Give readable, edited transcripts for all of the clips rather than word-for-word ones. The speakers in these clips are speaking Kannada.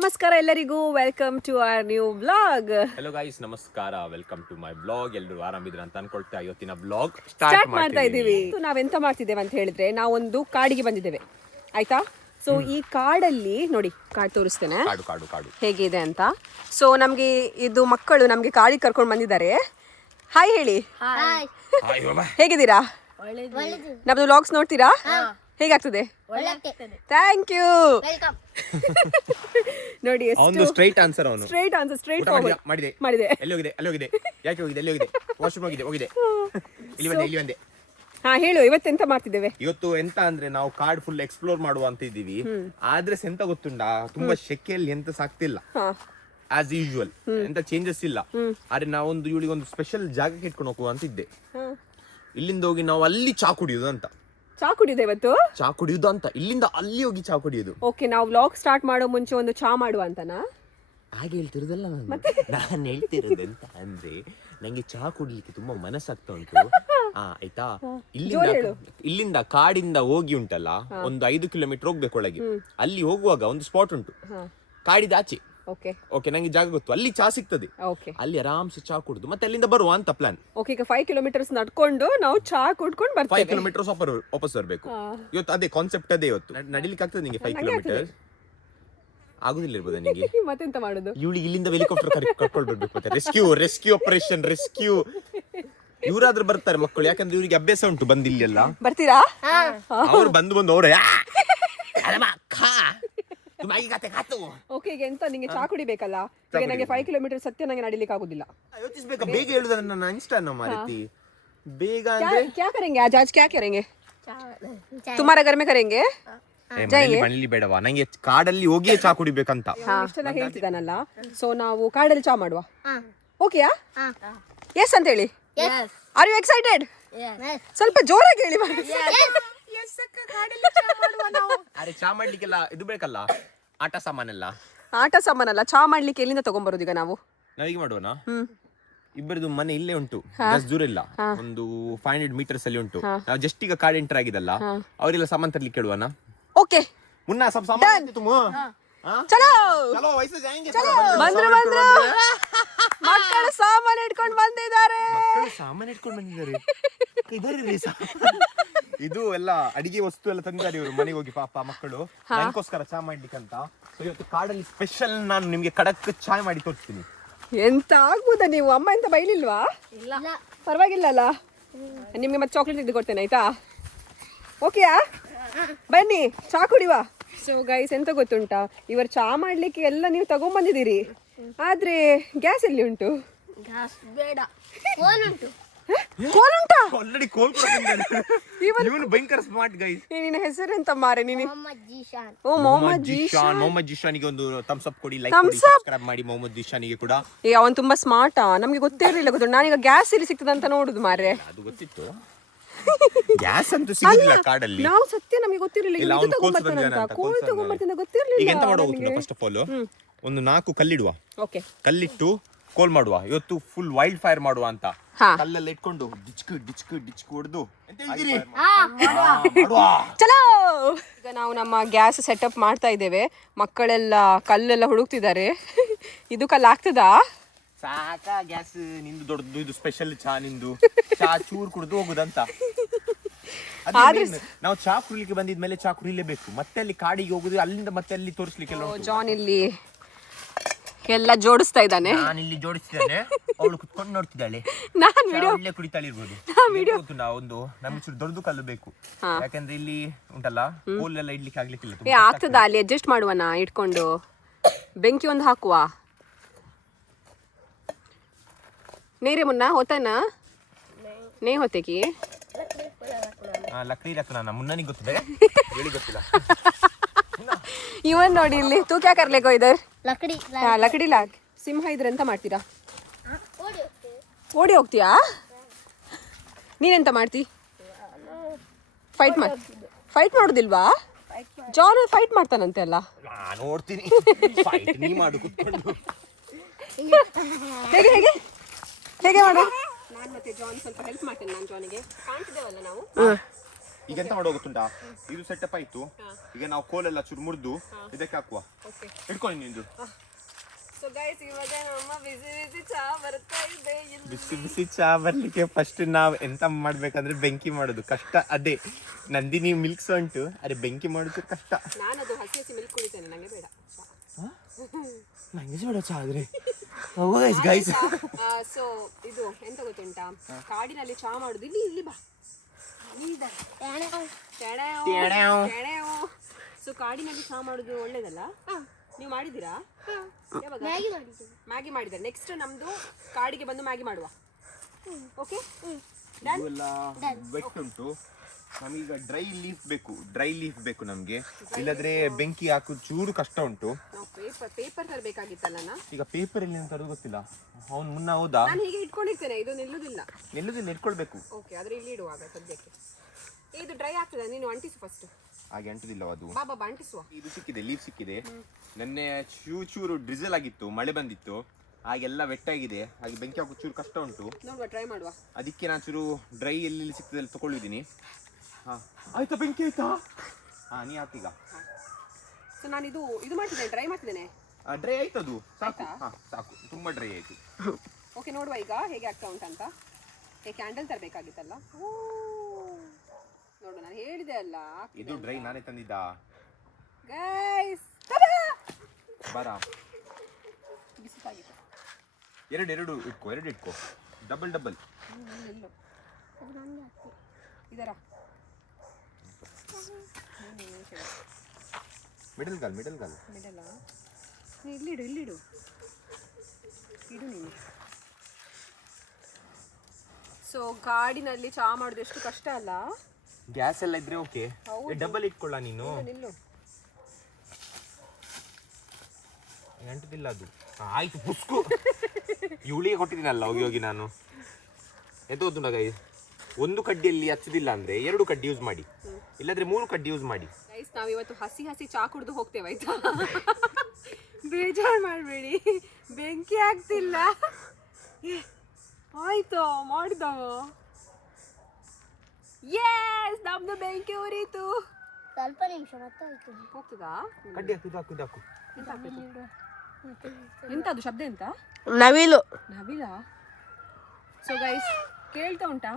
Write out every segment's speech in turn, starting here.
ನಮಸ್ಕಾರ ಎಲ್ಲರಿಗೂ, welcome to our new blog. Hello guys, ನಮಸ್ಕಾರ, ವೆಲ್ಕಮ್ ಟು ಮೈ ಬ್ಲಾಗ್. ಎಲ್ಲರೂ ಆರಾಮಿದ್ರ ಅಂತ ಅನ್ಕೊಳ್ತಾ ಇವತ್ತಿನ ಬ್ಲಾಗ್ ಸ್ಟಾರ್ಟ್ ಮಾಡ್ತಾ ಇದೀವಿ. ನಾವೆಂತ ಮಾಡ್ತಿದ್ದೇವೆ ಅಂತ ಹೇಳಿದ್ರೆ, ನಾವೊಂದು ಕಾಡಿಗೆ ಬಂದಿದ್ದೇವೆ, ಆಯ್ತಾ? ಸೊ ಈ ಕಾಡಲ್ಲಿ ನೋಡಿ, ಕಾಡು ತೋರಿಸ್ತೇನೆ ಹೇಗಿದೆ ಅಂತ. ಸೊ ನಮ್ಗೆ ಇದು ಮಕ್ಕಳು ನಮ್ಗೆ ಕಾಡಿಗೆ ಕರ್ಕೊಂಡು ಬಂದಿದ್ದಾರೆ. ಹಾಯ್ ಹೇಳಿ. ಹೇಗಿದ್ದೀರಾ? ನಮ್ದು ವ್ಲಾಗ್ಸ್ ನೋಡ್ತೀರಾ? ಹೇಗಾಗ್ತದೆ? Thank you. ನೋಡಿ, ಸ್ಟ್ರೈಟ್ ಆನ್ಸರ್ ಮಾಡಿದೆ. ಎಲ್ಲಿ ಹೋಗಿದೆ, ಅಲ್ಲಿ ಹೋಗಿದೆ, ಯಾಕೆ ಹೋಗಿದೆ, ಎಲ್ಲಿ ಹೋಗಿದೆ, ವಾಶ್ರೂಮ್ ಹೋಗಿದೆ, ಇಲ್ಲಿ ಬಂದೆ. ಹಾ ಹೇಳು, ಇವತ್ತೆಂತ ಮಾಡ್ತಿದ್ದೇವೆ? ಇವತ್ತು ಎಂತ ಅಂದ್ರೆ ನಾವು ಕಾಡ್ ಫುಲ್ ಎಕ್ಸ್ಪ್ಲೋರ್ ಮಾಡುವ ಅಂತ ಇದ್ದೀವಿ. ಆದ್ರೆ ಎಂತ ಗೊತ್ತುಂಟಾ, ತುಂಬಾ ಶೆಕೆಯಲ್ಲಿ ಎಂತ ಸಾಕ್ತಿಲ್ಲ, ಆಸ್ ಯೂಶುವಲ್ ಎಂತ ಚೇಂಜಸ್ ಇಲ್ಲ. ಆದ್ರೆ ನಾವೊಂದು ಇವಳಿಗೆ ಒಂದು ಸ್ಪೆಷಲ್ ಜಾಗಕ್ಕೆ ಇಟ್ಕೊಂಡು ಹೋಗುವ ಅಂತ ಇದ್ದೆ. ಇಲ್ಲಿಂದ ಹೋಗಿ ನಾವು ಅಲ್ಲಿ ಚಾ ಕುಡಿಯುದು ಅಂತ. ಚಾ ಕುಡಿಯೋದು ಇವತ್ತು? ಚಾ ಕುಡಿಯುದು ಅಂತ, ಇಲ್ಲಿಂದ ಅಲ್ಲಿ ಹೋಗಿ ಚಾ ಕುಡಿಯುದು. ಓಕೆ, ನಾವು ವ್ಲಾಗ್ ಸ್ಟಾರ್ಟ್ ಮಾಡೋ ಮುಂಚೆ ಒಂದು ಚಾ ಮಾಡುವ ಅಂತನಾ? ಹಾಗೆ ಹೇಳ್ತಿರೋದಲ್ಲ ನಾನು ಹೇಳ್ತಿರೋದು ಎಂತ ಅಂದ್ರೆ, ನಂಗೆ ಚಹಾ ಕುಡ್ಲಿಕ್ಕೆ ತುಂಬಾ ಮನಸ್ಸಾಗ್ತಾ ಉಂಟು. ಆಯ್ತಾ, ಇಲ್ಲಿಂದ ಕಾಡಿಂದ ಹೋಗಿ ಉಂಟಲ್ಲ, ಒಂದು 5 ಕಿಲೋಮೀಟರ್ ಹೋಗ್ಬೇಕು ಒಳಗೆ. ಅಲ್ಲಿ ಹೋಗುವಾಗ ಒಂದು ಸ್ಪಾಟ್ ಉಂಟು ಕಾಡಿದ ಆಚೆ. ಓಕೆ, ನಂಗೆ ಜಾಗ ಗೊತ್ತು, ಅಲ್ಲಿ ಚಾ ಸಿಗ್ತದೆ. ಅಲ್ಲಿ ಆರಾಮ್ಸೆ ಚಾ ಕುಡಿದು ಮತ್ತೆ ಅಲ್ಲಿಂದ ಬರುವ ಅಂತ ಪ್ಲಾನ್. ಓಕೆ, ಈಗ 5 ಕಿಲೋಮೀಟರ್ಸ್ ನಡ್ಕೊಂಡು ನಾವು ಚಾ ಕುಡ್ಕೊಂಡು ಬರ್ತೇವೆ. 5 ಕಿಲೋಮೀಟರ್ಸ್ ವಾಪಸ್ ಬರ್ಬೇಕು. ಇವತ್ತು ಅದೇ ಕಾನ್ಸೆಪ್ಟ್, ಅದೇ ಇವತ್ತು ನಡಿಲಿಕ್ಕೆ ಆಗ್ತದೆ ನಿಂಗೆ 5 ಕಿಲೋಮೀಟರ್? ಆಗುದಿಲ್ಲ ಇರ್ಬೋದ ನಿಂಗೆ? ಮತ್ತೆಂತ ಮಾಡುದು? ಇವಳಿಗೆ ಇಲ್ಲಿಂದ ಹೆಲಿಕಾಪ್ಟರ್ ಕರ್ಕೊಂಡು ಬರ್ಬೇಕು. ಮತ್ತೆ ರೆಸ್ಕ್ಯೂ ಆಪರೇಷನ್, ರೆಸ್ಕ್ಯೂ. ಇವರಾದ್ರೂ ಬರ್ತಾರೆ ಮಕ್ಕಳು, ಯಾಕಂದ್ರೆ ಇವರಿಗೆ ಅಭ್ಯಾಸ ಉಂಟು ಬಂದಿಲ್ಲ ಎಲ್ಲ. ಬರ್ತೀರಾ? ಅವ್ರು ಬಂದು ಅವ್ರೆ ಓಕೆ, ಈಗ ಎಂತ ನಿಂಗೆ ಚಾ ಕುಡಿಬೇಕಲ್ಲ, ಈಗ ನಂಗೆ 5 ಕಿಲೋಮೀಟರ್ ಸತ್ಯ ನಂಗೆ ನಡಿಲಿಕ್ಕೆ ಆಗುದಿಲ್ಲ. ಯೋಚಿಸ್ಬೇಕಾ, ಬೇಗ ಹೇಳುದನ್ನ ನನ್ನ ಇನ್ಸ್ಟಾನ ಮಾರತಿ. ಬೇಗ ಅಂದ್ರೆ क्या करेंगे आज? क्या करेंगे? तुम्हारे घर में करेंगे? ಮನೇಲಿ ಬೇಡವಾ, ನಂಗೆ ಕಾಡಲ್ಲಿ ಹೋಗಿ ಚಾ ಕುಡಿಬೇಕಂತ ಇಷ್ಟೆಲ್ಲ ಹೇಳ್ತಿದ್ದಾನಲ್ಲ. ಸೊ ನಾವು ಕಾಡಲ್ಲಿ ಚಾ ಮಾಡುವ. ಓಕೆಯಾ? ಎಸ್ ಅಂತ ಹೇಳಿ. Are you excited? ಸ್ವಲ್ಪ ಜೋರಾಗಿ ಹೇಳಿ. ಅರೆ, ಚಾ ಮಾಡ್ಲಿಕ್ಕೆಲ್ಲ ಇದು ಬೇಕಲ್ಲ, ಆಟ ಸಾಮಾನಲ್ಲ. ಚಾ ಮಾಡ್ಲಿಕ್ಕೆ ಎಲ್ಲಿಂದ ತಗೊಂಡ್ಬರೋದು ಈಗ ನಾವು? ನಾವೀಗ ಮಾಡುವನ? ಇಬ್ಬರದು ಮನೆ ಇಲ್ಲೇ ಉಂಟು, ಜಾಸ್ತಿ ದೂರ ಇಲ್ಲ, ಒಂದು 500 ಮೀಟರ್ಸ್ ಅಲ್ಲಿ ಉಂಟು. ನಾವು ಜಸ್ಟ್ ಈಗ ಕಾಡ್ ಎಂಟರ್ ಆಗಿದಲ್ಲ, ಅವರೆಲ್ಲ ಸಾಮಾನ್ ತರ್ಲಿಕ್ಕೆ ಕೇಳುವನ? ಓಕೆ, ಮುನ್ನ ಸಬ್ ಸಾಮಾನ್ ಚಲೋ ಚಲೋ ವಯಸ್ಸು ಜಾಯಂಗೆ. ಬಂದ್ರು ಮಕ್ಕಳು ಸಾಮಾನು ಇಟ್ಕೊಂಡು ಬಂದಿದ್ದಾರೆ. ಇದು ಎಲ್ಲ ಅಡಿಗೆ ವಸ್ತು ಎಲ್ಲ ತಂದಿದ್ದಾರೆ ಇವರು ಮನೆಗೆ ಹೋಗಿ, ಪಾಪ ಮಕ್ಕಳು ನನಗೋಸ್ಕರ ಚಾ ಮಾಡ್ಲಿಕ್ಕೆ ಅಂತ. ಇವತ್ತು ಕಾಡಲ್ಲಿ ಸ್ಪೆಷಲ್ ನಾನು ನಿಮ್ಗೆ ಖಡಕ್ ಚಾ ಮಾಡಿ ತೋರಿಸ್ತೀನಿ. ಎಂತ ಆಗ್ಬೋದಾ ನೀವು? ಅಮ್ಮ ಎಂತ ಬೈಲಿಲ್ವಾ? ಪರವಾಗಿಲ್ಲ ಅಲ್ಲ, ನಿಮ್ಗೆ ಮತ್ತೆ ಚಾಕ್ಲೇಟ್ ತೆಗೆದು ಕೊಡ್ತೇನೆ, ಆಯ್ತಾ? ಓಕೆಯಾ? ಬನ್ನಿ ಚಾ ಕುಡಿವಾ. ಸೊ ಗೈಸ್, ಎಂತ ಗೊತ್ತುಂಟಾ, ಇವರು ಚಾ ಮಾಡ್ಲಿಕ್ಕೆ ಎಲ್ಲ ನೀವು ತಗೊಂಡ್ಬಂದಿದ್ದೀರಿ, ಆದ್ರೆ ಗ್ಯಾಸ್ ಎಲ್ಲಿ ಉಂಟು? ಭಯಂಕರ ಸ್ಮಾರ್ಟ್ ಗೈಸ್. ನಿನ್ನ ಹೆಸರು ಎಂತ ಮಾರೆ? ನೀನು ಮೊಹಮ್ಮದ್ ಜಿಶಾನಿಗೆ ಒಂದು ಥಮ್ಸ್ ಅಪ್ ಕೊಡಿ, ಲೈಕ್ ಕೊಡಿ, ಸಬ್ಸ್ಕ್ರೈಬ್ ಮಾಡಿ ಮೊಹಮ್ಮದ್ ಜಿಶಾನಿಗೆ ಕೂಡ. ಅವನ್ ತುಂಬಾ ಸ್ಮಾರ್ಟಾ, ನಮ್ಗೆ ಗೊತ್ತೇ ಇರಲಿಲ್ಲ. ಗೊತ್ತು, ನಾನೀಗ ಗ್ಯಾಸ್ ಎಲ್ಲಿ ಸಿಗ್ತದೆ ಅಂತ ನೋಡುದು ಮಾರೆ. ಅದು ಗೊತ್ತಿತ್ತು, ಗ್ಯಾಸ್ ಅಂತೂ ಸಿಗುದಿಲ್ಲ ಕಾಡಲ್ಲಿ. ನಾವು ಸತ್ಯ ನಮಗೆ ಗೊತ್ತಿರಲಿಲ್ಲ, ಕೋಲ್ ತಗೊಂಡ್ಬರ್ತಾನೆ ಗೊತ್ತಿರಲಿಲ್ಲ. ಈಗ ಎಂತ ಮಾಡುವ ಫಸ್ಟ್ ಆಫ್ ಆಲ್, ಒಂದು 4 ಕಲ್ಲಿಡುವ. ಓಕೆ, ಕಲ್ಲಿಟ್ಟು ಕೋಲ್ ಮಾಡುವ. ಇವತ್ತು ಫುಲ್ ವೈಲ್ಡ್ ಫೈರ್ ಮಾಡುವ ಅಂತ. ಕಲ್ಲೆಲ್ಲ ಇಟ್ಕೊಂಡು ಡಿಚ್ಕು ಹೊಡೆದು ಚಲೋ. ಈಗ ನಾವು ನಮ್ಮ ಗ್ಯಾಸ್ ಸೆಟಪ್ ಮಾಡ್ತಾ ಇದ್ದೇವೆ. ಮಕ್ಕಳೆಲ್ಲ ಕಲ್ಲೆಲ್ಲ ಹುಡುಕ್ತಿದ್ದಾರೆ. ಇದು ಕಲ್ಲು ಆಗ್ತದಾ? ಸಾಕ ಗ್ಯಾಸ್ ನಿಂದು ದೊಡ್ಡದು, ಇದು ಸ್ಪೆಷಲ್ ಚಾ ನಿಂದು. ಚಾ ಚೂರು ಕುಡಿದು ಹೋಗುದಂತ. ನಾವು ಚಾ ಕುಡಿಲಿಕ್ಕೆ ಬಂದಿದ್ಮೇಲೆ ಚಾ ಕುಡಿಲೇಬೇಕು. ಮತ್ತೆ ಅಲ್ಲಿ ಕಾಡಿಗೆ ಹೋಗುದು, ಅಲ್ಲಿಂದ ಮತ್ತೆ ಅಲ್ಲಿ ತೋರಿಸ್ಲಿಕ್ಕೆ. ಜಾನ್ ಇಲ್ಲಿ ಎಲ್ಲ ಜೋಡಿಸ್ತಾ ಇದ್ದಾನೆ. ನಾನು ಇಲ್ಲಿ ಜೋಡಿಸ್ತಿದ್ದೇನೆ, ಅವಳು ಕುತ್ಕೊಂಡು ನೋಡ್ತಿದ್ದಾಳೆ. ನಾನು ವಿಡಿಯೋ ಒಳ್ಳೆ ಕುಡಿತಾಳೆ ಇರ್ಬೋದು. ಒಂದು ನಮ್ಗೆ ಚೂರು ದೊಡ್ಡದು ಕಲ್ಲು ಬೇಕು, ಯಾಕಂದ್ರೆ ಇಲ್ಲಿ ಉಂಟಲ್ಲ ಕೋಲೆಲ್ಲ ಇಡ್ಲಿಕ್ಕೆ ಆಗ್ಲಿಕ್ಕಿಲ್ಲ. ಆಗ್ತದಾ? ಅಲ್ಲಿ ಅಡ್ಜಸ್ಟ್ ಮಾಡುವನ ಇಟ್ಕೊಂಡು. ಬೆಂಕಿ ಒಂದು ಹಾಕುವ. ನೇರೆ ಮುನ್ನ ಹೋತನ ನೇ ಹೋತೆಕಿ ಲಕ್ಡಿ ರಕ್ಕನ ಮುನ್ನನಿಗೆ ಗೊತ್ತಿದೆ, ಹೇಳಿ ಗೊತ್ತಿಲ್ಲ. ಇವನ್ ನೋಡಿ ಇಲ್ಲಿ ತೂ ಕ್ಯಾ ಕರ್ಲೇಕೋ ಇದರ್ ಲಕಡಿ ಲಾಗ್. ಸಿಂಹ ಇದ್ರೆ ಎಂತ ಮಾಡ್ತೀರಾ? ಓಡಿ ಹೋಗ್ತೀಯಾ? ನೀನೆಂತ ಮಾಡ್ತಿ? ಫೈಟ್ ಮಾಡೋದಿಲ್ವಾ? ಜಾನ್ ಫೈಟ್ ಮಾಡ್ತಾನಂತೆ ಅಲ್ಲ. ನೋಡ್ತೀನಿ, ನೀ ಮಾಡು ಕುತ್ಕೊಂಡು. ಹೇಗೆ ಹೇಗೆ ಹೇಗೆ ಮಾಡು? ನಾನು ಮತ್ತೆ ಜಾನ್ ಸ್ವಲ್ಪ ಹೆಲ್ಪ್ ಮಾಡ್ತೇನೆ. ನಾನು ಜಾನಿಗೆ ಕಾಣ್ತಿದ್ದೇವಲ್ಲ ನಾವು. ಈಗ ಎಂತ ಮಾಡುವ ಗೊತ್ತುಂಟಾ, ಇದು ಸೆಟಪ್ ಆಯ್ತು. ಈಗ ನಾವು ಕೋಲೆಲ್ಲ ಚೂರು ಮುರಿದು ಇದಕ್ಕೆ ಹಾಕುವ. ಇಟ್ಕೊಳ್ಳಿ ನಿಂದು. ಸೊ ಗೈಸ್, ಇವಾಗ ನಮ್ಮ ಬಿಸಿ ಬಿಸಿ ಚಾ ಬರ್ತಾ ಇದೆ. ಬಿಸಿ ಬಿಸಿ ಚಾ ಬರ್ಲಿಕ್ಕೆ ಫಸ್ಟ್ ನಾವ್ ಎಂತ ಮಾಡ್ಬೇಕಂದ್ರೆ ಬೆಂಕಿ ಮಾಡೋದು ಕಷ್ಟ. ಅದೇ ನಂದಿನಿ ಮಿಲ್ಕ್ಸ್ ಉಂಟು, ಅದೇ ಬೆಂಕಿ ಮಾಡೋದು ಕಷ್ಟ. ನಾನದು ಹಸಿ ಹಸಿ ಮಿಲ್ಕ್ ಕುಡಿತೇನೆ, ನಂಗೆ ಬೇಡ. ನಂಗೆ ಬೇಡ ಚಾ ಆದ್ರೆ. ಗೈಸ್ ಸೊ ಇದು ಎಂತ ಗೊತ್ತುಂಟಾ, ಕಾಡಿನಲ್ಲಿ ಚಾ ಮಾಡುದು. ಇಲ್ಲಿ ಬಾ. ಸೊ ಕಾಡಿನಲ್ಲಿ ಚಾ ಮಾಡುದು ಒಳ್ಳೇದಲ್ಲ? ನೀವು ಮಾಡಿದ್ದೀರಾ? ಮ್ಯಾಗಿ ಮಾಡಿದ್ದಾರೆ. ನೆಕ್ಸ್ಟ್ ನಮ್ದು ಕಾಡಿಗೆ ಬಂದು ಮ್ಯಾಗಿ ಮಾಡುವ. ಓಕೆ, ವೆಟ್ ಉಂಟು. ನಮೀಗ ಡ್ರೈ ಲೀಫ್ ಬೇಕು ನಮ್ಗೆ, ಇಲ್ಲದ್ರೆ ಬೆಂಕಿ ಹಾಕುದು ಚೂರು ಕಷ್ಟ ಉಂಟು. ಪೇಪರ್ ತರಬೇಕಾಗಿತ್ತಲ್ಲ. ಈಗ ಪೇಪರ್ ಎಲ್ಲಿ ಅಂತ ಗೊತ್ತಿಲ್ಲ. ಅವ್ನು ಮುನ್ನ ಹೋದ. ನಾನು ಹೀಗೆ ಇಟ್ಕೊಂಡಿರ್ತೇನೆ, ಇದು ನಿಲ್ಲುದಿಲ್ಲ. ಇಟ್ಕೊಳ್ಬೇಕು. ಓಕೆ, ಆದ್ರೆ ಇಲ್ಲಿ ಇಡುವಾಗ ಸದ್ಯಕ್ಕೆ ಇದು ಡ್ರೈ ಆಗ್ತದೆ. ನೀನು ಅಂಟಿಸು ಫಸ್ಟ್. ಹಾಗೆ ಅಂಟುದಿಲ್ಲ ಅದು. ಬಾ ಅಂಟಿಸುವ. ಇದು ಸಿಕ್ಕಿದೆ, ಲೀಫ್ ಸಿಕ್ಕಿದೆ. ನೆನ್ನೆ ಚೂರು ಡ್ರಿಸಲ್ ಆಗಿತ್ತು, ಮಳೆ ಬಂದಿತ್ತು, ಹಾಗೆಲ್ಲ ವೆಟ್ಟಾಗಿದೆ. ಹಾಗೆ ಬೆಂಕಿ ಹಾಕೋ ಚೂರು ಕಷ್ಟ ಉಂಟು. ನೋಡುವ, ಟ್ರೈ ಮಾಡುವ. ಅದಕ್ಕೆ ನಾನು ಚೂರು ಡ್ರೈ ಎಲ್ಲಿ ಸಿಕ್ತದೆ ಅಲ್ಲಿ ತಗೊಳ್ಳಿದ್ದೀನಿ. ಆಯ್ತಾ ಬೆಂಕಿ ಆಯ್ತಾ? ನೀ ಹಾಕೀಗ. ಸೊ ನಾನು ಇದು ಮಾಡ್ತಿದ್ದೇನೆ, ಡ್ರೈ ಮಾಡ್ತಿದ್ದೇನೆ. ಡ್ರೈ ಆಯ್ತದು, ಸಾಕು. ಸಾಕು, ತುಂಬಾ ಡ್ರೈ ಆಯ್ತು. ಓಕೆ, ನೋಡುವ ಈಗ ಹೇಗೆ ಆಗ್ತಾ ಉಂಟಂತ. ಕ್ಯಾಂಡಲ್ ತರಬೇಕಾಗಿತ್ತಲ್ಲ. ನೋಡು, ನಾನು ಹೇಳಿದೆ ಅಲ್ಲ. ಇದು ಡ್ರೈ ನಾನೇ ತಂದಿದ್ದ. ಗೈಸ್, ಬರ ಬಿಸಿತಾಗಿತ್ತು. ಎರಡು ಇಟ್ಕೋ. ಡಬಲ್ ಇದರ ಮಿಡಲ್ ಗಾಲ್ ಇಲ್ಲಿಡು ಇಡು ನೀನು. ಸೊ ಕಾಡಿನಲ್ಲಿ ಚಾ ಮಾಡೋದು ಎಷ್ಟು ಕಷ್ಟ ಅಲ್ಲ. ಗ್ಯಾಸ್ ಎಲ್ಲ ಇದ್ರೆ ಓಕೆ, ಡಬಲ್ ಇಟ್ಕೊಳ್ಳ ನೀನು. ನಿಲ್ಲು. ಅಂಟುದಿಲ್ಲ ಅದು. ಆಯ್ತು, ಪುಸ್ಕು. ಇವಳಿಗೆ ಕೊಟ್ಟಿದ್ದೀನಲ್ಲ ಹೋಗಿ ನಾನು. ಎಂತ ಗೊತ್ತುಂಟ ಗೈ, ಒಂದು ಕಡ್ಡಿಯಲ್ಲಿ ಹಚ್ಚುದಿಲ್ಲ ಅಂದ್ರೆ 2 ಕಡ್ಡಿ ಯೂಸ್ ಮಾಡಿ, ಇಲ್ಲಾಂದ್ರೆ 3 ಕಡ್ಡಿ ಯೂಸ್ ಮಾಡಿ. ಗೈಸ್, ನಾವಿವತ್ತು ಹಸಿ ಚಾ ಕುಡಿದು ಹೋಗ್ತೇವೆ, ಆಯ್ತಾ? ಬೇಜಾರು ಮಾಡಬೇಡಿ, ಬೆಂಕಿ ಆಗ್ತಿಲ್ಲ. ಆಯ್ತು, ಮಾಡಿದವ. ಯೆಸ್, ನಮ್ದು ಬೆಂಕಿ ಉರಿತು. ಸ್ವಲ್ಪ ನಿಮಿಷ ಮತ್ತೆ ಆಯ್ತು. ಹೋಗ್ತದಾ? ಕಡ್ಡಿ ಹಾಕು. ಎಂತದು ಶಬ್ದ? ಎಂತ? ನವಿಲು. ಸೊ ಗೈಸ್, ಕೇಳ್ತಾ ಉಂಟಾ?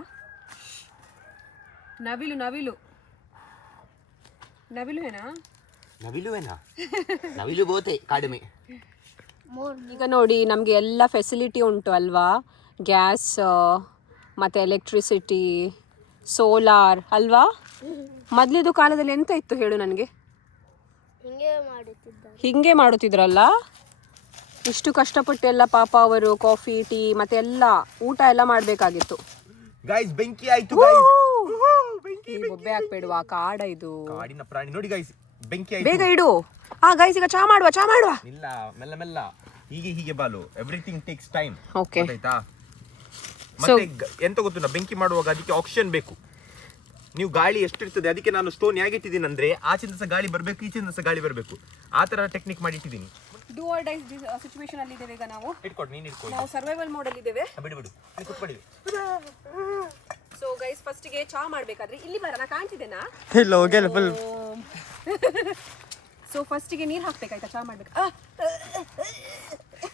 ನವಿಲು ಏನಾ? ನವಿಲು ಬೋತೆ ಕಡಿಮೆ. ಈಗ ನೋಡಿ, ನಮಗೆ ಎಲ್ಲ ಫೆಸಿಲಿಟಿ ಉಂಟು ಅಲ್ವಾ? ಗ್ಯಾಸ್ ಮತ್ತು ಎಲೆಕ್ಟ್ರಿಸಿಟಿ, ಸೋಲಾರ್ ಅಲ್ವಾ? ಮೊದಲಿದು ಕಾಲದಲ್ಲಿ ಎಂತ ಇತ್ತು ಹೇಳು ನನಗೆ? ಹಿಂಗೆ ಮಾಡುತ್ತಿದ್ರಲ್ಲ. ಇಷ್ಟು ಕಷ್ಟಪಟ್ಟು ಎಲ್ಲ ಪಾಪ ಅವರು ಕಾಫಿ, ಟೀ ಮತ್ತೆ ಎಲ್ಲ ಊಟ ಎಲ್ಲ ಮಾಡಬೇಕಾಗಿತ್ತು. ಗೈಸ್, ಬೆಂಕಿ ಆಯ್ತು. ಬೊಬ್ಬೆ ಹಾಕ್ಬೇಡುವ, ಕಾಡ ಇದು, ಕಾಡಿನ ಪ್ರಾಣಿ. ನೋಡಿ ಗೈಸ್, ಬೆಂಕಿ ಆಯ್ತು. ಬೇಗ ಇಡು. ಗೈಸ್, ಈಗ ಚಾ ಮಾಡುವ. ಇಲ್ಲ, ಮೆಲ್ಲ ಹೀಗೆ ಬಾಲು. Everything takes time. ಓಕೆ, ಆಯ್ತಾ? ಮತ್ತೆ ಎಂತ ಗೊತ್ತುಂಟಾ, ಬೆಂಕಿ ಮಾಡುವಾಗ ಅದಕ್ಕೆ ಆಕ್ಸಿಜನ್ ಬೇಕು. ನೀವು ಗಾಳಿ ಎಷ್ಟಿರ್ತದೆ ಅದಕ್ಕೆ ನಾನು ಸ್ಟೋನ್ ಹೇಗೆ ಇಟ್ಟಿದ್ದೀನಿ ಅಂದ್ರೆ, ಆಚಿಂದ ಸಹ ಗಾಳಿ ಬರಬೇಕು, ಈಚಿಂದ ಸಹ ಗಾಳಿ ಬರಬೇಕು. ಆ ತರ ಟೆಕ್ನಿಕ್ ಮಾಡಿ ಇಟ್ಟಿದ್ದೀನಿ. ಡೂ ಆರ್ ಡೈ ಸಿಚುವೇಶನ್ ಅಲ್ಲಿ ಇದ್ದೇವೆ ಈಗ ನಾವು. ನೀನು ಇಟ್ಕೊ. ನಾವು ಸರ್ವೈವಲ್ ಮೋಡ್ ಅಲ್ಲಿ ಇದ್ದೇವೆ. ಬಿಡು ನೀನು ಕೂತ್ಕೊಳ್ಳಿ. ಸೊ ಗೈಸ್, ಫಸ್ಟ್ ಗೆ ಚಾ ಮಾಡ್ಬೇಕಾದ್ರೆ ಇಲ್ಲಿ ಬರ, ನಾ ಕಾಣ್ತಿದ್ದೇನಾ? ಸೊ ಫಸ್ಟ್ ಗೆ ನೀರು ಹಾಕ್ಬೇಕಾಯ್ತಾ ಚಾ ಮಾಡ್ಬೇಕು?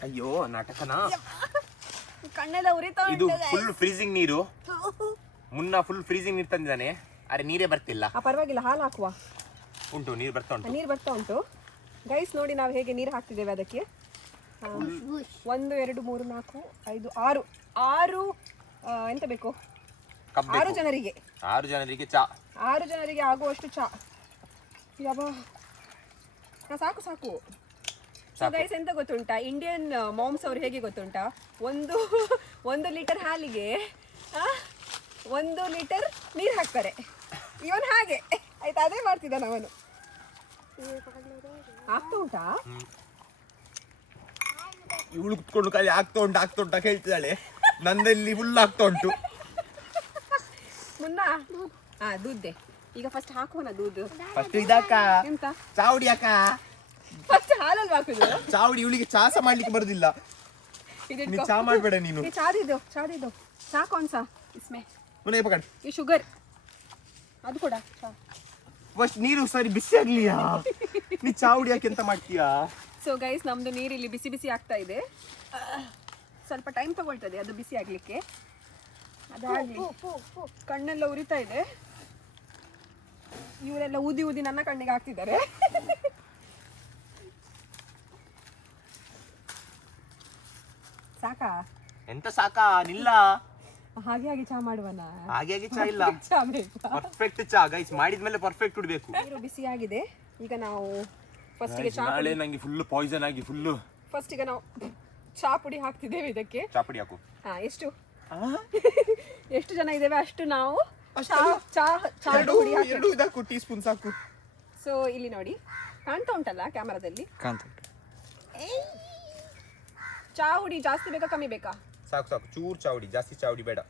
ಅಯ್ಯೋ, ನಾಟಕನಾ? ಕಣ್ಣೆಲ್ಲ ಉರಿತಾ ಇದು ಫುಲ್ ಫ್ರೀಸಿಂಗ್ ನೀರು. ಮುನ್ನ ಫುಲ್ ಫ್ರೀಸಿಂಗ್ ನೀರು ತಂದಿದ್ದಾನೆ, ಅರೆ ನೀರೇ ಬರ್ತಿಲ್ಲ. ಪರವಾಗಿಲ್ಲ, ಹಾಲು ಹಾಕುವ. ಉಂಟು, ನೀರು ಬರ್ತಾ ಉಂಟು. ಗೈಸ್ ನೋಡಿ, ನಾವು ಹೇಗೆ ನೀರು ಹಾಕ್ತಿದ್ದೇವೆ ಅದಕ್ಕೆ. 1 2 3 4 5 6 ಎಂತ ಬೇಕು? 6 ಜನರಿಗೆ. 6 ಜನರಿಗೆ ಚಾ. 6 ಜನರಿಗೆ ಆಗುವಷ್ಟು ಚಾ. ಸಾಕು. ಸೊ ಗೈಸ್, ಎಂತ ಗೊತ್ತುಂಟಾ, ಇಂಡಿಯನ್ ಮಾಮ್ಸ್ ಅವ್ರು ಹೇಗೆ ಗೊತ್ತುಂಟಾ, 1 ಲೀಟರ್ ಹಾಲಿಗೆ 1 ಲೀಟರ್ ನೀರು ಹಾಕ್ತಾರೆ. ಇವನ್ ಹಾಗೆ ಆಯ್ತಾ, ಅದೇ ಮಾಡ್ತಿದ್ದಾನ ಅವನು. ಆಗ್ತಾ ಉಂಟಾ? ಇವಳು ಕುತ್ಕೊಂಡು ಖಾಲಿ ಆಗ್ತಾ ಉಂಟಾ ಹೇಳ್ತಿದ್ದಾಳೆ. ನಂದಲ್ಲಿ ಫುಲ್ ಆಗ್ತಾ ಉಂಟು. ಮುನ್ನ ದೂದ್ದೆ. ಈಗ ಫಸ್ಟ್ ಹಾಕುವನ ದೂದು. ಫಸ್ಟ್ ಇದಾಕ ಎಂತ ಚಾವಡಿ ಅಕ್ಕ. ಫಸ್ಟ್ ಹಾಲಲ್ಲಿ ಹಾಕುದು ಚಾವಡಿ. ಇವಳಿಗೆ ಚಾಸ ಮಾಡ್ಲಿಕ್ಕೆ ಬರುದಿಲ್ಲ. ನೀ ಚಾ ಮಾಡ್ಬೇಡ ನೀನು. ಚಾದಿದ್ದು ಚಾ ಕೌನ್ ಸಾ ಇಸ್ಮೆ? मुझे पकड़. ये शुगर ಅದು ಕೂಡ ಚಾ. ಫಸ್ಟ್ ನೀರು ಸರಿ ಬಿಸಿ ಆಗ್ಲಿಯಾ? ನೀ ಚಾ ಹುಡಿಯಾಕೆ ಎಂತ ಮಾಡ್ತೀಯಾ? ಸೊ ಗೈಸ್ ನಮ್ದು ನೀರು ಇಲ್ಲಿ ಬಿಸಿ ಬಿಸಿ ಆಗ್ತಾ ಇದೆ. ಸ್ವಲ್ಪ ಟೈಮ್ ತಗೊಳ್ತದೆ ಅದು ಬಿಸಿ ಆಗ್ಲಿಕ್ಕೆ. ಅದಾಗಲಿ. ಕಣ್ಣೆಲ್ಲ ಉರಿತಾ ಇದೆ. ಇವರೆಲ್ಲ ಊದಿ ಊದಿ ನನ್ನ ಕಣ್ಣಿಗೆ ಹಾಕ್ತಿದ್ದಾರೆ. ಸಾಕಾ? ಎಂತ ಸಾಕಾ? ನಿಲ್ಲ. ಹಾಗೆ ಹಾಗೆ ಚಾ ಮಾಡುವನ? ಹಾಗೆ ಚಾ ಇಲ್ಲ, ಚಾ ಬೇಕಾ? ಪರ್ಫೆಕ್ಟ್ ಚಾ ಗೈಸ್. ಮಾಡಿದ್ಮೇಲೆ ಪರ್ಫೆಕ್ಟ್ ಉಡ್ಬೇಕು. ನೀರು ಬಿಸಿ ಆಗಿದೆ. ಈಗ ನಾವು ಫಸ್ಟಿಗೆ ಚಾ ನಾಳೆ ನಂಗೆ ಫುಲ್ ಪಾಯ್ಸನ್ ಆಗಿ ಫುಲ್ಲು. ಫಸ್ಟಿಗೆ ನಾವು ಚಾ ಪುಡಿ ಹಾಕ್ತಿದ್ದೇವೆ ಇದಕ್ಕೆ. ಚಾ ಪುಡಿ ಹಾಕು. ಹಾ, ಎಷ್ಟು ಜನ ಇದ್ದೇವೆ ಅಷ್ಟು ನಾವು ಚಾ ಪುಡಿ ಹಾಕಿ. 2 ಟೀ ಸ್ಪೂನ್ ಸಾಕು. ಸೊ ಇಲ್ಲಿ ನೋಡಿ, ಕಾಣ್ತಾ ಉಂಟಲ್ಲ ಕ್ಯಾಮರಾದಲ್ಲಿ? ಚಾ ಹುಡಿ ಜಾಸ್ತಿ ಬೇಕಾ ಕಮ್ಮಿ ಬೇಕಾ? ಸಾಕು ಸಾಕು, ಚೂರ್ ಚಾವಡಿ, ಜಾಸ್ತಿ ಚಾವಡಿ ಬೇಡ.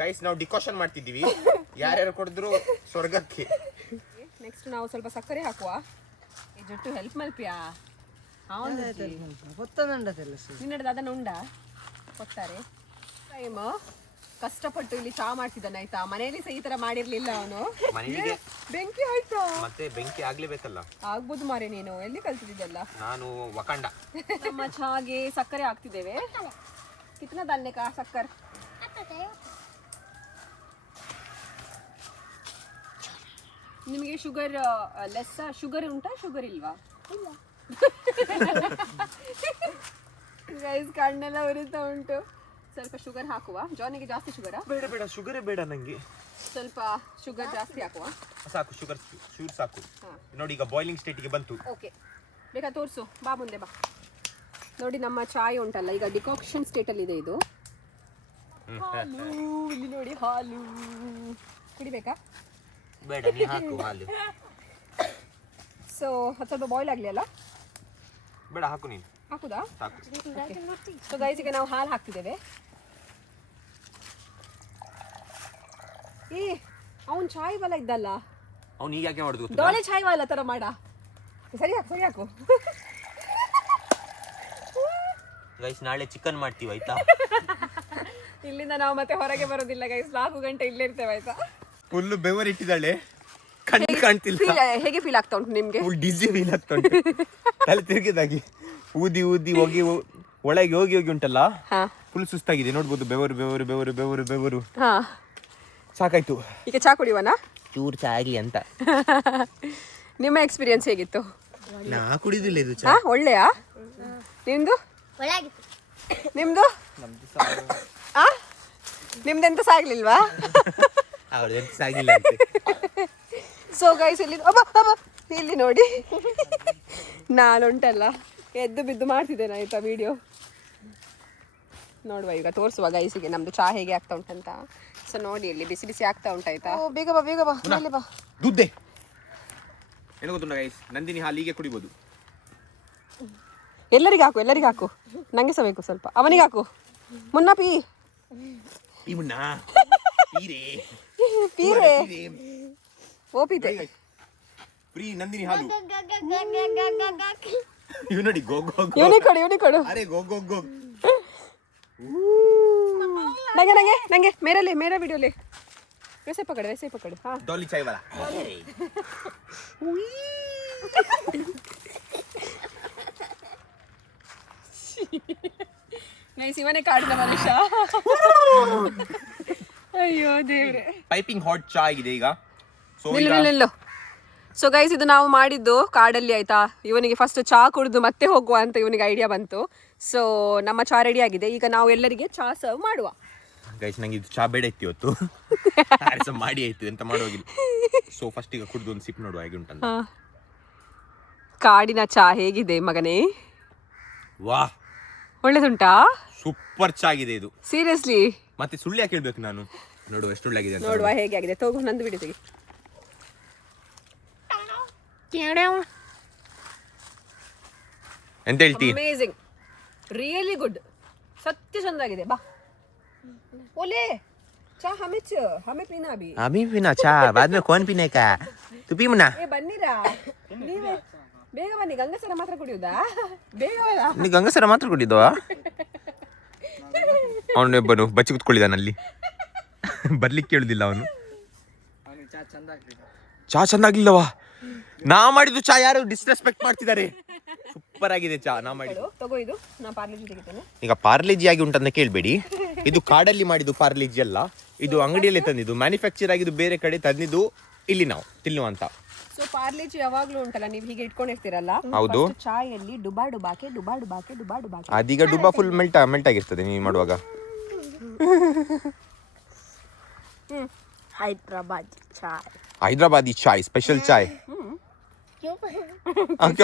ಗೈಸ್ ನಾವು ಡಿಕಾಷನ್ ಮಾಡ್ತಿದ್ದೀವಿ. ಯಾರ್ಯಾರು ಕೊಡಿದ್ರು ಸ್ವರ್ಗಕ್ಕೆ. ನೆಕ್ಸ್ಟ್ ನಾವು ಸ್ವಲ್ಪ ಸಕ್ಕರೆ ಹಾಕುವ. ಈ ಜೊಟ್ಟು ಹೆಲ್ಪ್ ಮಲ್ಪಿಯಾ? ನಿನ್ನಡದ ಅದನ್ನು ಉಂಡ ಕೊಡ್ತಾರೆ. ಟೈಮ್ ಕಷ್ಟಪಟ್ಟು ಇಲ್ಲಿ ಚಾ ಮಾಡ್ತಿದ್ದಾನೆ ಆಯ್ತಾ. ಮನೆಯಲ್ಲಿ ಸಹ ಈ ತರ ಮಾಡಿರ್ಲಿಲ್ಲ ಅವನು. ಮನೆಗೆ ಬೆಂಕಿ ಆಯ್ತಾ? ಮತ್ತೆ ಬೆಂಕಿ ಆಗ್ಲೇಬೇಕಲ್ಲ. ಆಗ್ಬೋದು ಮಾರೆ, ನೀನು ಎಲ್ಲಿ ಕಲ್ತಿದ್ದಲ್ಲ? ನಾನು ವಕಂಡ. ನಮ್ಮ ಚಾಗೆ ಸಕ್ಕರೆ ಹಾಕ್ತಿದ್ದೇವೆ. ಕಿತ್ನ ದಾಲ್ನೆ ಕಾ ಸಕ್ಕರ್? ನಿಮಗೆ ಶುಗರ್ ಲೆಸ್ ಶುಗರ್ ಉಂಟಾ? ಶುಗರ್ ಇಲ್ವಾ? ಗೈಸ್ ಕಣ್ಣೆಲ್ಲ ಉರಿತಾ ಉಂಟು. ಸ್ವಲ್ಪ ಶುಗರ್ ಹಾಕುವ. ಜಾನಿಗೆ ಜಾಸ್ತಿ ಶುಗರಾ? ಬೇಡ ಬೇಡ, ಶುಗರೇ ಬೇಡ ನಂಗೆ. ಸ್ವಲ್ಪ ಶುಗರ್ ಜಾಸ್ತಿ ಹಾಕುವ. ಸಾಕು, ಶುಗರ್ ಸಾಕು. ನೋಡಿ ಈಗ ಬಾಯ್ಲಿಂಗ್ ಸ್ಟೇಟಿಗೆ ಬಂತು. ಓಕೆ, ಬೇಕಾ ತೋರಿಸು. ಬಾ ಮುಂದೆ ಬಾ. ನೋಡಿ ನಮ್ಮ ಚಾಯ್ ಉಂಟಲ್ಲ ಈಗ ಡಿಕಾಕ್ಷನ್ ಸ್ಟೇಟಲ್ಲಿ ಇದೆ ಇದು. ಹಾಲು ಇಲ್ಲಿ ನೋಡಿ, ಹಾಲು ಕುಡಿಬೇಕಾ? ಬೇಡ, ನೀ ಹಾಕು ಹಾಲು. ಸೊ ಅದು ಸ್ವಲ್ಪ ಬಾಯ್ಲ್ ಆಗಲಿ ಅಲ್ಲ? ಬೇಡ, ಹಾಕು ನೀನು. ಹಾಕುದಾ? ಸಾಕು. ಸೊ ಗೈಸ್ ಈಗ ನಾವು ಹಾಲು ಹಾಕ್ತಿದ್ದೇವೆ. ಏ ಅವನ್ ಚಾಯ್ ವಾಲ ಇದ್ದಲ್ಲ, ಅವ್ನು ಈಗ ಯಾಕೆ ಮಾಡುದು? ಡೋಲೆ ಚಾಯ್ ವಾಲ ತರ ಮಾಡ. ಸರಿ ಹಾಕು, ಸರಿ ಹಾಕು. ಗೈಸ್ ನಾಳೆ ಚಿಕನ್ ಮಾಡ್ತೀವಿ ಆಯ್ತಾ? ಇಲ್ಲಿಂದ ನಾವು ಮತ್ತೆ ಹೊರಗೆ ಬರೋದಿಲ್ಲ ಗೈಸ್. 4 ಗಂಟೆ ಇಲ್ಲೇ ಇರ್ತೇವೆ ಆಯ್ತಾ? ಫುಲ್ ಬೆವರ್ ಇಟ್ಟಿದ್ದಾಳೆ, ಕಣ್ಣು ಕಾಣ್ತಿಲ್ಲ. ಹೇಗೆ ಫೀಲ್ ಆಗ್ತಾ ಉಂಟು ನಿಮ್ಗೆ? ಫುಲ್ ಡಿಸಿ ಫೀಲ್ ಆಗ್ತಾ ಉಂಟು. ತಲೆ ತಿರುಗಿದಾಗಿ ಊದಿ ಊದಿ ಹೋಗಿ ಒಳಗೆ ಹೋಗಿ ಹೋಗಿ ಉಂಟಲ್ಲ, ಫುಲ್ ಸುಸ್ತಾಗಿದೆ. ನೋಡ್ಬೋದು, ಬೆವರು ಬೆವರು ಬೆವರು ಬೆವರು ಬೆವರು. ಸಾಕಾಯ್ತು. ಈಗ ಚಾ ಕುಡಿಯೋಣ? ಚೂರ್ ಚಾ ಆಗ್ಲಿ ಅಂತ. ನಿಮ್ಮ ಎಕ್ಸ್ಪೀರಿಯನ್ಸ್ ಹೇಗಿತ್ತು? ನಾ ಕುಡಿದಿಲ್ಲ ಇದು ಚಾ. ಒಳ್ಳೆಯಾ? ನಿಮ್ದು? ನಿಮ್ದು ನಿಮ್ದೆಂತ ಸಾಗ್ಲಿಲ್ವಾ? ಅವ್ರದ್ದು ಸಾಗಿಲ್ಲ. ಸೊ ಗೈಸ್ ಇಲ್ಲಿ ಇಲ್ಲಿ ನೋಡಿ, ನಾನುಂಟಲ್ಲ ಎದ್ದು ಬಿದ್ದು ಮಾಡ್ತಿದ್ದೇನೆ ಆಯ್ತಾ ವಿಡಿಯೋ. ನೋಡುವ ಈಗ, ತೋರಿಸುವ ಗೈಸಿಗೆ ನಮ್ದು ಚಾ ಹೇಗೆ ಆಗ್ತಾ ಉಂಟಂತ. ಸೊ ನೋಡಿ ಇಲ್ಲಿ ಬಿಸಿ ಬಿಸಿ ಆಗ್ತಾ ಉಂಟಾಯ್ತಾ. ಬೇಗ ಬಾ ಬೇಗ ಬಾ, ಮೇಲೆ ಬಾ. ದುದ್ದೆ ಏನು ಗೊತ್ತುಂಟ ಗೈಸ್, ನಂದಿನಿ ಹಾಲು ಹೀಗೆ ಕುಡಿಬೋದು. ಎಲ್ಲರಿಗೆ ಹಾಕು, ಎಲ್ಲರಿಗೆ ಹಾಕು. ನಂಗೆ ಸಹ ಬೇಕು ಸ್ವಲ್ಪ. ಅವನಿಗೆ ಹಾಕು. ಮುನ್ನ ಪೀ ಪೀರೆ ಓಪಿತೆ ಫ್ರೀ ನಂದಿನಿ ಹಾಲು. ಇವ್ ನೋಡಿ, ಗೋ ಗೋ ಗೋ. ಇವನಿಗೆ ಕೊಡು, ಇವನಿಗೆ ಕೊಡು. ಅರೆ ಗೋ ಗೋ ಗೋ. ನಂಗೆ ನಂಗೆ ನಂಗೆ ಮೇರಲೆ ಮೇರಾ ವಿಡಿಯೋಲೆ. वैसे पकड़. हाँ डॉली चाय वाला. ಗೈಸ್ ಇವನೇ ಕಾಡಿದ ಮನುಷ್ಯ. ಅಯ್ಯೋ ದೇವ್ರೆ. ಪೈಪಿಂಗ್ ಹಾಟ್ ಚಾ ಆಗಿದೆ ಈಗ. ಸೊ ಗೈಸ್ ಇದು ನಾವು ಮಾಡಿದ್ದು ಕಾಡಲ್ಲಿ ಆಯ್ತಾ. ಇವನಿಗೆ ಫಸ್ಟ್ ಚಾ ಕುಡಿದು ಮತ್ತೆ ಹೋಗುವ ಅಂತ ಇವನಿಗೆ ಐಡಿಯಾ ಬಂತು. ಸೊ ನಮ್ಮ ಚಾ ರೆಡಿ ಆಗಿದೆ. ಈಗ ನಾವು ಎಲ್ಲರಿಗೆ ಚಾ ಸರ್ವ್ ಮಾಡುವ. ಗೈಸ್ ನಂಗೆ ಇದು ಚಾ ಬೇಡ ಇತ್ತು ಇವತ್ತು. ಮಾಡಿ ಆಯ್ತು, ಎಂತ ಮಾಡೋಗಿಲ್ಲ. ಸೊ ಫಸ್ಟ್ ಈಗ ಕುಡಿದು ಒಂದು ಸಿಪ್ ನೋಡುವ ಹೇಗೆ ಉಂಟಂತ. ಕಾಡಿನ ಚಾ ಹೇಗಿದೆ ಮಗನೇ? ವಾ, ಒಳ್ಳೆದುಂಟಾ? ಸೂಪರ್ ಚಾ ಆಗಿದೆ ಇದು, ಸೀರಿಯಸ್ಲಿ. ಮತ್ತೆ ಸುಳ್ಳು ಯಾಕೆ ಹೇಳ್ಬೇಕು ನಾನು? ನೋಡುವ ಎಷ್ಟು ಒಳ್ಳೆ ಆಗಿದೆ, ನೋಡುವ ಹೇಗೆ ಆಗಿದೆ. ತಗೋ ನಂದು ಬಿಡಿ ತೆಗಿ. ಎಂತ ಹೇಳ್ತಿ? ಅಮೇಜಿಂಗ್, ರಿಯಲಿ ಗುಡ್, ಸತ್ಯ ಚಂದಾಗಿದೆ. ಬಾ ಓಲೆ ಚಾ ಹಮೆ ಪೀನಾ ಅಭಿ. अभी पीना चा, बाद में कौन पीने का? तू पी मुन्ना. ಏ ಬನ್ನಿರಾ ನೀವೇ, ಬೇಗ ಬನ್ನಿ. ಗಂಗಸರ ಮಾತ್ರ ಕುಡಿಯುದಾ? ಬೇಗ ಬರ. ನೀ ಗಂಗಸರ ಮಾತ್ರ ಕುಡಿದವ? ಅವನೊಬ್ಬನು ಬಚ್ಚಿ ಕುತ್ಕೊಳ್ಳಿದಾನಲ್ಲಿ. ಬರ್ಲಿಕ್ಕೆ ಕೇಳುದಿಲ್ಲ ಅವನು. ಚಾ ಚಂದ ಆಗ್ಲಿಲ್ಲವಾ? ನಾ ಮಾಡಿದ್ದು ಚಾ ಯಾರು ಡಿಸ್ರೆಸ್ಪೆಕ್ಟ್ ಮಾಡ್ತಿದ್ದಾರೆ. ಸೂಪರ್ ಆಗಿದೆ ಚಾ ನಾ ಮಾಡಿದ್ದು. ತಗೋ ಇದು, ನಾ ಪಾರ್ಲೆಜಿ ತೆಗಿತೇನೆ. ಈಗ ಪಾರ್ಲೇಜಿ ಆಗಿ ಉಂಟಂತ ಕೇಳ್ಬೇಡಿ, ಇದು ಕಾಡಲ್ಲಿ ಮಾಡಿದ್ದು ಪಾರ್ಲೇಜಿ ಅಲ್ಲ, ಇದು ಅಂಗಡಿಯಲ್ಲಿ ತಂದಿದ್ದು, ಮ್ಯಾನುಫ್ಯಾಕ್ಚರ್ ಆಗಿದ್ದು ಬೇರೆ ಕಡೆ ತಂದಿದ್ದು, ಇಲ್ಲಿ ನಾವು ತಿನ್ನುವಂತ. ಸೊ ಪಾರ್ಲೇಜಿ ಯಾವಾಗ್ಲೂ ಉಂಟಲ್ಲ, ನೀವು ಹೀಗೆ ಇಟ್ಕೊಂಡಿರ್ತೀರಲ್ಲ, ಹೌದು. ಚಾಯಲ್ಲಿ ಡುಬಾ ಡುಬಾಕೆ. ಅದೀಗ ಡುಬಾ ಫುಲ್ ಮೆಲ್ಟ್ ಆಗಿರ್ತದೆ ನೀವು ಮಾಡುವಾಗ. ಹೈದ್ರಾಬಾದಿ ಚಾಯ್, ಸ್ಪೆಷಲ್ ಚಾಯ್.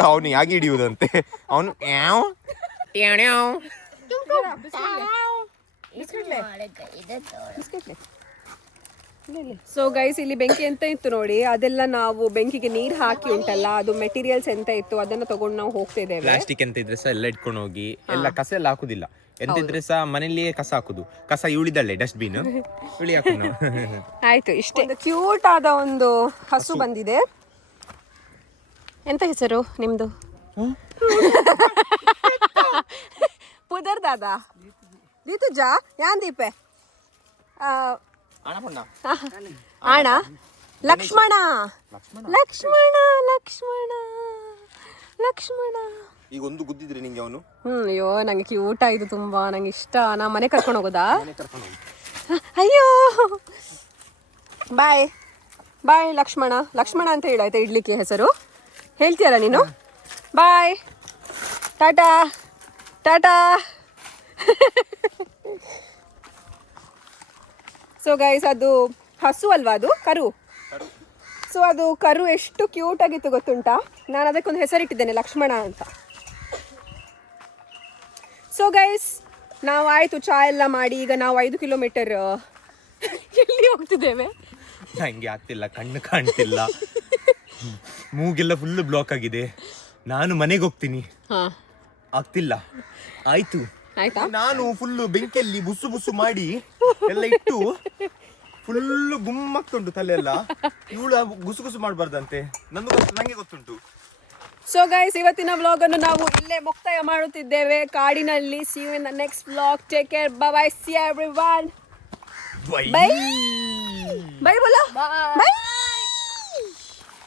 ಅವನು ಹೇಗೆ ಹಿಡಿಯುವುದಂತೆ, ಅವನು ಸೊ ಗೈಸ್, ಇಲ್ಲಿ ಬೆಂಕಿ ಎಂತ ಇತ್ತು ನೋಡಿ, ಅದೆಲ್ಲ ನಾವು ಬೆಂಕಿಗೆ ನೀರು ಹಾಕಿ ಉಂಟಲ್ಲ, ಅದು ಮೆಟೀರಿಯಲ್ಸ್ ಎಂತ ಇತ್ತು ಅದನ್ನ ತಗೊಂಡು ನಾವು ಹೋಗ್ತಿದ್ದೇವೆ. ಪ್ಲಾಸ್ಟಿಕ್ ಎಂತ ಇದ್ರೆ ಸಹ ಎಲ್ಲ ಇಟ್ಕೊಂಡು ಹೋಗಿ, ಎಲ್ಲ ಕಸ ಎಲ್ಲ ಹಾಕುದಿಲ್ಲ, ಎಂತಿದ್ರೆ ಸಹ ಮನೆಯಲ್ಲಿಯೇ ಕಸ ಹಾಕುದು. ಕಸ ಇಳಿದಲ್ಲೇ ಡಸ್ಟ್ಬಿನ್ ಇಳಿ ಹಾಕುದು. ಆಯ್ತು, ಇಷ್ಟೇ. ಒಂದು ಕ್ಯೂಟ್ ಆದ ಒಂದು ಹಸು ಬಂದಿದೆ. ಎಂತ ಹೆಸರು ನಿಮ್ದು? ಪುದರ್ ದಾದ ದೀತುಜಾ ಯಾನ್ ದೀಪೆ ಆಣ ಲಕ್ಷ್ಮಣ. ಈಗ ಒಂದು ಗುದ್ದಿದ್ರೆ ನಿಂಗೆ ಅವನು. ಅಯ್ಯೋ ನಂಗೆ ಕ್ಯೂಟ್ ಆಯ್ತು ತುಂಬಾ, ನಂಗೆ ಇಷ್ಟ. ನಾ ಮನೆ ಕರ್ಕೊಂಡು ಹೋಗೋದಾ? ಅಯ್ಯೋ ಬಾಯ್ ಬಾಯ್ ಲಕ್ಷ್ಮಣ. ಲಕ್ಷ್ಮಣ ಅಂತ ಹೇಳಾಯ್ತಾ ಇಡ್ಲಿಕ್ಕೆ ಹೆಸರು? ಹೇಳ್ತೀಯಲ್ಲ ನೀನು? ಬಾಯ್, ಟಾಟಾ ಟಾಟಾ. ಸೊ ಗೈಸ್, ಅದು ಹಸು ಅಲ್ವಾ, ಅದು ಕರು. ಸೊ ಅದು ಕರು ಎಷ್ಟು ಕ್ಯೂಟ್ ಆಗಿತ್ತು ಗೊತ್ತುಂಟಾ? ನಾನು ಅದಕ್ಕೊಂದು ಹೆಸರಿಟ್ಟಿದ್ದೇನೆ, ಲಕ್ಷ್ಮಣ ಅಂತ. ಸೊ ಗೈಸ್, ನಾವು ಆಯಿತು ಚಾ ಎಲ್ಲ ಮಾಡಿ, ಈಗ ನಾವು 5 ಕಿಲೋಮೀಟರ್ ಎಲ್ಲಿ ಹೋಗ್ತಿದ್ದೇವೆ ನಂಗೆ ಆಗ್ತಿಲ್ಲ, ಕಣ್ಣು ಕಾಣ್ತಿಲ್ಲ, ಮೂಗೆಲ್ಲ ಫುಲ್ ಬ್ಲಾಕ್ ಆಗಿದೆ. ನಾನು ಮನೆಗೆ ಹೋಗ್ತೀನಿ, ಆಗ್ತಿಲ್ಲ. ಆಯ್ತು ಆಯ್ತಾ? ನಾನು ಫುಲ್ ಬೆಂಕಿಯಲ್ಲಿ ಬುಸು ಬುಸು ಮಾಡಿ ಎಲ್ಲ ಇಟ್ಟು ಫುಲ್ ಗುಮ್ಮಕ್ತುಂಟು ತಲೆ ಎಲ್ಲ. ಇವಳು ಗುಸು ಗುಸು ಮಾಡಬಾರ್ದಂತೆ, ನಂಗೆ ಗೊತ್ತುಂಟು. ಸೊ ಗೈಸ್, ಇವತ್ತಿನ ವ್ಲಾಗ್ ಅನ್ನು ನಾವು ಇಲ್ಲೇ ಮುಕ್ತಾಯ ಮಾಡುತ್ತಿದ್ದೇವೆ, ಕಾಡಿನಲ್ಲಿ. See you in the next vlog. Take care, bye bye, see everyone. Bye bye ಬೋಲೋ, ಬೈ.